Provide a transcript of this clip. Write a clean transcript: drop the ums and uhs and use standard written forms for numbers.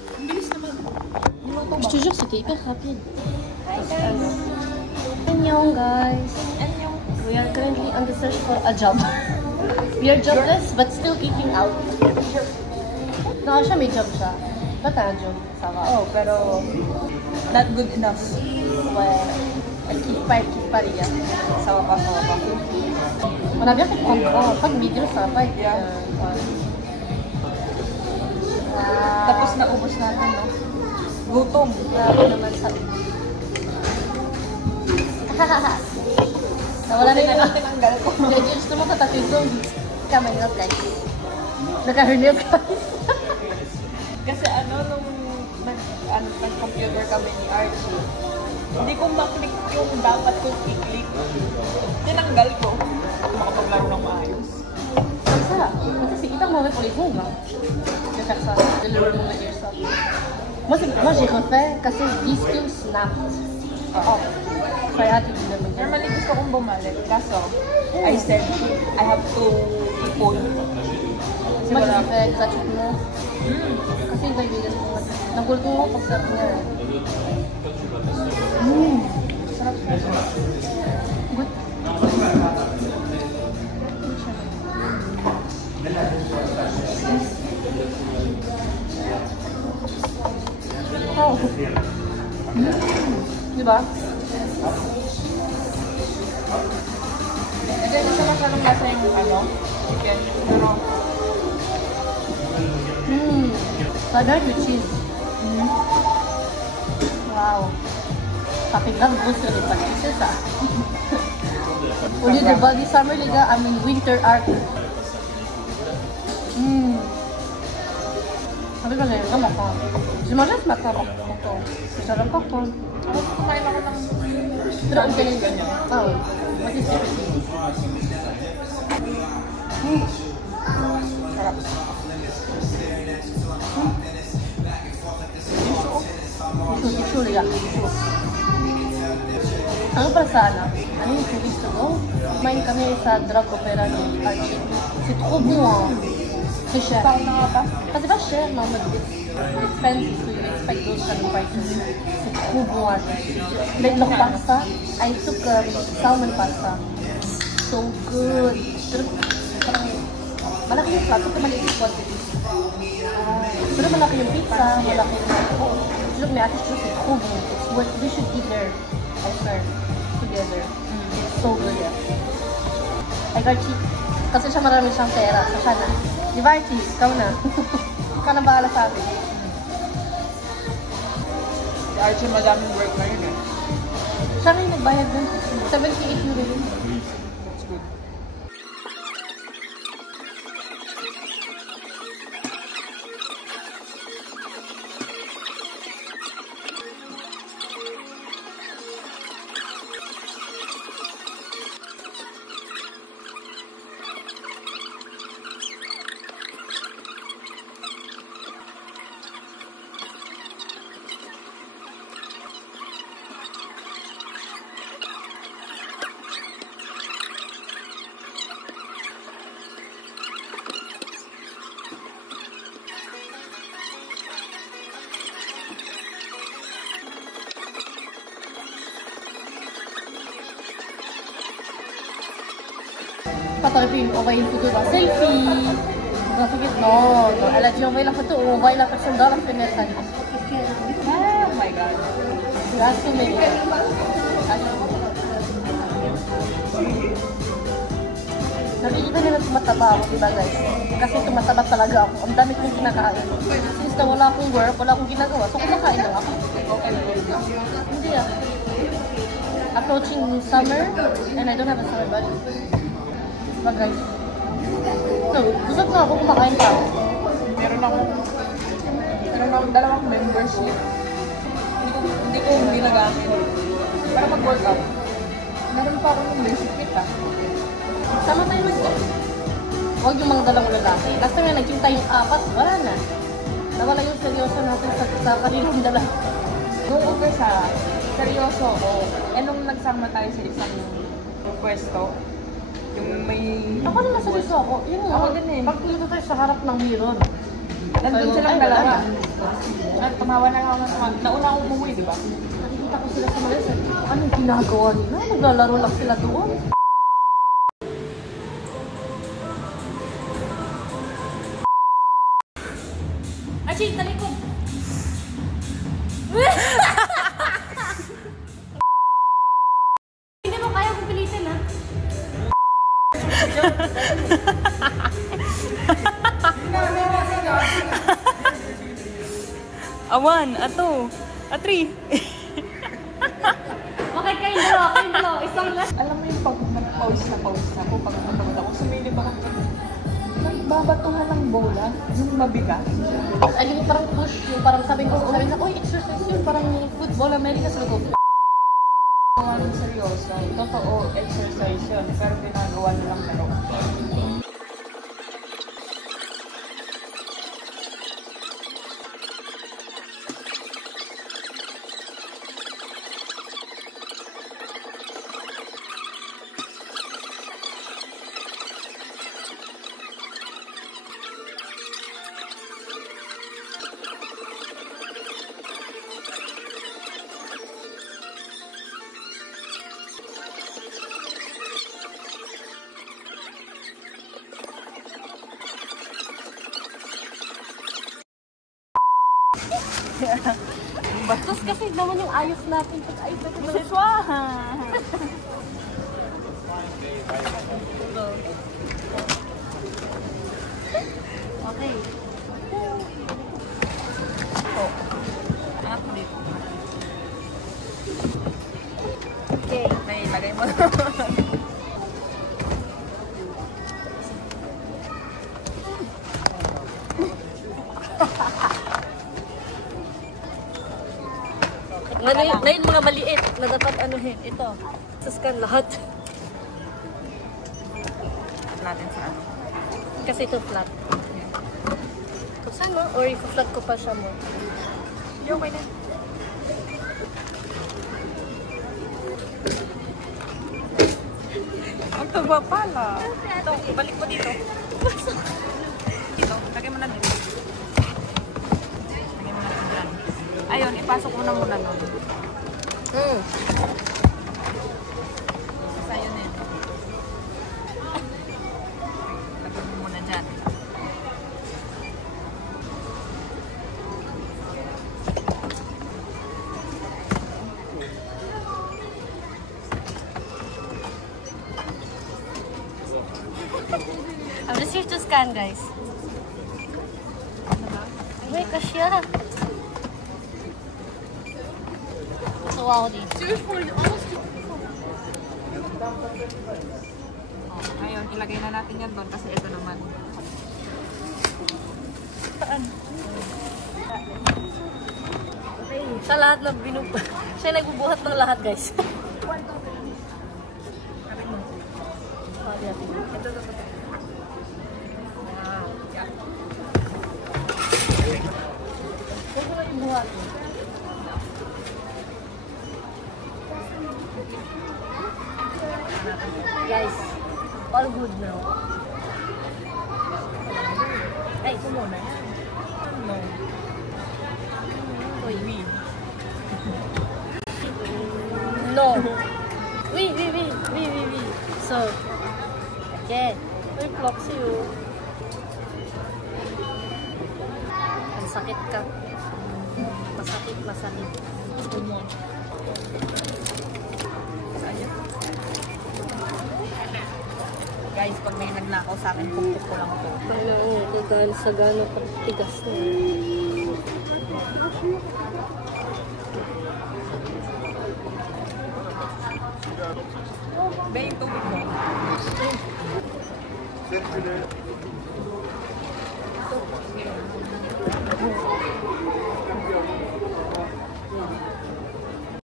Ang bilis naman. Je te jure, c'était hyper rapide. Hi guys! Annyeong guys. Annyeong! We are currently on the search for a job. We are jobless but still eating out. No, siya may job siya. Ba't na job? Sama. Oh, pero not good enough. Ouais. Kipa rin. Sawa pa. On a bien fait de prendre grand. Pas de medium, ça va pas être... Yeah. Wow. Tapos naubos natin, no? Gutom. Grabe naman sa... Nawala na yung... Tinanggal ko. Jadi, gusto mo tatakil ko. Kamay nga, guys. Naka-hernia guys. Kasi nung nag-computer kami ni Archie, hindi ko maklik yung dapat kong i-click. Tinanggal ko. Makapaglaro ng maayos. Ang sarap. Kasi kita mo may ulit mo ba? Je vais faire ça. Je le remove it yourself. Moi j'ai refait kasi these two snapped off. So I had to do them again. Normally gusto kong bumalik. Kaso, I said, I have to ipon. Kasi Mas wala. effect sa check mo. Kasi yung kaibigan mo. Nagulto mo pag sarap niya. Sarap siya. Good. Oh. Diba? Hindi, gusto ko siya ng lasa yung chicken. Pero, Strawberry with cheese. Wow. Kapiglang gusto rin pa cheese ah. Uli de body summer liga, I mean winter arc. Sabi ko ngayon, gama ko. Je mangeais ce matin par contre. C'est ça encore quoi. ako kumain ako ng Pero ang galing ganyan. Ah, oui. What is it? sarap. Tissue liga. Ano para sana? Ano yung 2 weeks ago? Kumain kami sa drug opera ni Archie. C'est trop bon ah. C'est cher. Saan na nga ba? Kasi ba share no, expensive so you expect those kind of prices. C'est trop bon ate. Like look pasta, I took salmon pasta. So good. Pero parang malaki yung plato, pero maliit yung quantity. Pero malaki yung pizza, malaki yung look ni ate, c'est trop bon. It's what we should eat there. I swear. Together. It's so good yeah. Like Archie, kasi siya marami siyang pera, so siya na. Di ba Archie? Ikaw na. Ikaw na bahala sa atin. Si Archie madaming work ngayon eh. Siya rin nagbayad dun. 78 euro yun. That's good. Patalpin, okay yung photo ba? Selfie! Magkasakit, no. Alam niyo, okay lang photo. Okay lang person daw lang pinesan. Oh my God. Graso may. Nakikita nila tumataba ako, diba guys? Kasi tumataba talaga ako. Ang dami kong kinakain. Since na wala akong work, wala akong ginagawa, so kumakain lang ako. Hindi ah. Approaching summer, and I don't have a summer body. Diba guys? So, gusto ko ako kumakain pa. Meron akong dalawang membership. Hindi ko ginagamit. Para mag-workout. Meron pa ako ng basic fit ah. Sama tayo mag-gym. Huwag yung mga dalawang lalaki. Last time na nag-gym tayong 4, wala na. Nawala yung seryoso natin sa kanilang dala. Nung umpisa, seryoso ako. Eh nung nagsama tayo sa isang pwesto, yung may... Ako naman seryoso ako. Yun Ako din eh. Pag tulito tayo sa harap ng mirror. Nandun Sayo, silang ay, wala dalawa. na. At tumawa na lang ako ng tumawa. Nauna ako umuwi, di ba? Nakikita ko sila sa Malaysia. Anong ginagawa nila? Naglalaro lang sila doon. Archie, talikod! Hindi mo kaya kong pilitin, ha? One, a two, a three. Okay, kayong dalawa. Isang last. Alam mo yung pag nag-pause ako, pag napagod ako, sumilip ako. Nagbabatuhan ng bola, yung mabigat. Ay, yung parang push, yung parang sabi ko, uy, exercise yun, parang football, America, sabi ko. Ang seryoso, totoo, exercise yun, pero ginagawa nilang laro. Bastos kasi naman yung ayos natin. Pag-ayos natin. Masiswaha! Okay. Ito. Angat mo dito. Okay. Okay, lagay mo. Na yun mga maliit na dapat anuhin. Ito. Saskan lahat. Natin sa ano. Kasi ito flat. Ito saan mo? Or i-flat ko pa siya mo? Yung okay na. Ang taba pala. Ito, ibalik mo dito. Dito, lagay mo na dito. Lagay mo na dito dyan. Ayun, ipasok mo na muna nun. Sa'yo na yun. Lagay mo muna dyan. I'm just here to scan, guys. May kasya. So, wow, din. Ayun, ilagay na natin yan doon kasi ito naman. Saan? Siya lahat na siya nagbubuhat ng lahat, guys. Guys, all good now. Ay, ito muna yan. No. Uy. No. Wait. So, okay. Uy, Floxy, oh. Ang sakit ka. Masakit. Tumon. Guys, pag may nagnakaw sa akin, pupuk ko lang ito. Oo, dahil sa gano'ng pagtigas na. Be, yung tubig mo.